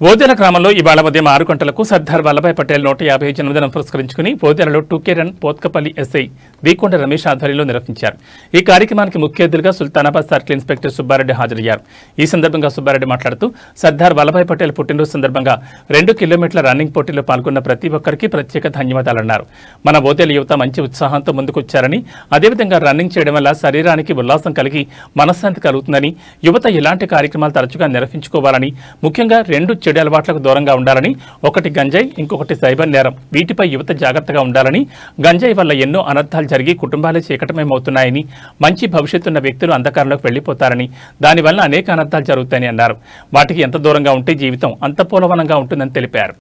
ఓదెల గ్రామంలో ఇవాళ ఉదయం 6 గంటలకు సర్దార్ వల్లభాయ్ పటేల్ 150 జన్మదినం పురస్కరించుకుని ఓదెలలో టూకేరన్ పోత్కపల్లి ఎస్ఐ వీకొండ రమేష్ ఆధ్వర్యంలో నిర్వహించారు. ఈ కార్యక్రమానికి ముఖ్య అతిథిగా సుల్తానాబాద్ సర్కిల్ ఇన్స్పెక్టర్ సుబ్బారెడ్డి హాజరయ్యారు. ఈ సందర్భంగా సుబ్బారెడ్డి మాట్లాడుతూ సర్దార్ వల్లభాయ్ పటేల్ పుట్టినరోజు సందర్భంగా 2 కిలోమీటర్ల రన్నింగ్ పోటీలో పాల్గొన్న ప్రతి ఒక్కరికి ప్రత్యేక ధన్యవాదాలన్నారు. మన ఓదెల యువత మంచి ఉత్సాహంతో ముందుకొచ్చారని, అదేవిధంగా రన్నింగ్ చేయడం వల్ల శరీరానికి ఉల్లాసం కలిగి మనశ్శాంతి కలుగుతుందని, యువత ఇలాంటి కార్యక్రమాలు తరచుగా నిర్వహించుకోవాలని, ముఖ్యంగా 2 చెడు అలవాట్లకు దూరంగా ఉండాలని, ఒకటి గంజాయి, ఇంకొకటి సైబర్ నేరం, వీటిపై యువత జాగ్రత్తగా ఉండాలని, గంజాయి వల్ల ఎన్నో అనర్థాలు జరిగి కుటుంబాలే చీకటమయమవుతున్నాయని, మంచి భవిష్యత్తున్న వ్యక్తులు అంధకారంలోకి వెళ్లిపోతారని, దానివల్ల అనేక అనర్థాలు జరుగుతాయని అన్నారు. వాటికి ఎంత దూరంగా ఉంటే జీవితం అంత పూలవనంగా ఉంటుందని తెలిపారు.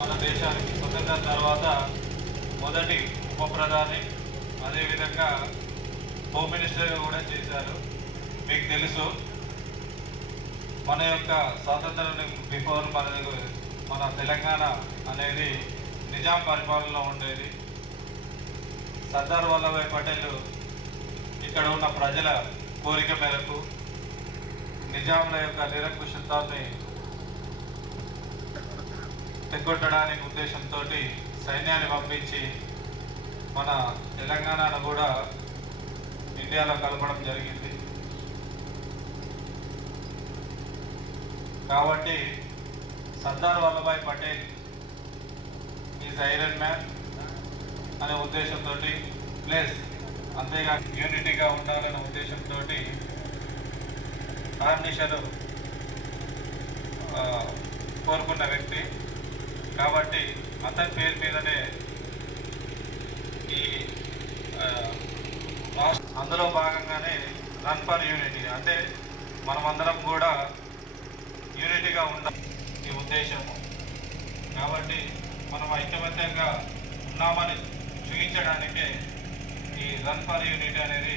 మన దేశానికి స్వతంత్రం తర్వాత మొదటి ఉప ప్రధాని, అదేవిధంగా హోమ్ మినిస్టర్గా కూడా చేశారు. మీకు తెలుసు, మన యొక్క స్వాతంత్రం బిఫోర్ మన తెలంగాణ అనేది నిజాం పరిపాలనలో ఉండేది. సర్దార్ వల్లభాయ్ పటేల్ ఇక్కడ ఉన్న ప్రజల కోరిక మేరకు నిజాంల యొక్క నిరంకుశత్వాన్ని తెగొట్టడానికి ఉద్దేశంతో సైన్యాన్ని పంపించి మన తెలంగాణను కూడా ఇండియాలో కలపడం జరిగింది. కాబట్టి Sardar Vallabhbhai Patel is iron man అనే ఉద్దేశంతో, ప్లస్ అంతేగా యూనిటీగా ఉండాలనే ఉద్దేశంతో ఆర్నిషను కోరుకున్న వ్యక్తి. కాబట్టి అతని పేరు మీదనే ఈ అందులో భాగంగానే రన్ ఫర్ యూనిటీ, అంటే మనమందరం కూడా యూనిటీగా ఉండాలి ఈ ఉద్దేశము. కాబట్టి మనం ఐకమత్యంగా ఉన్నామని చూపించడానికే ఈ రన్ ఫర్ యూనిటీ అనేది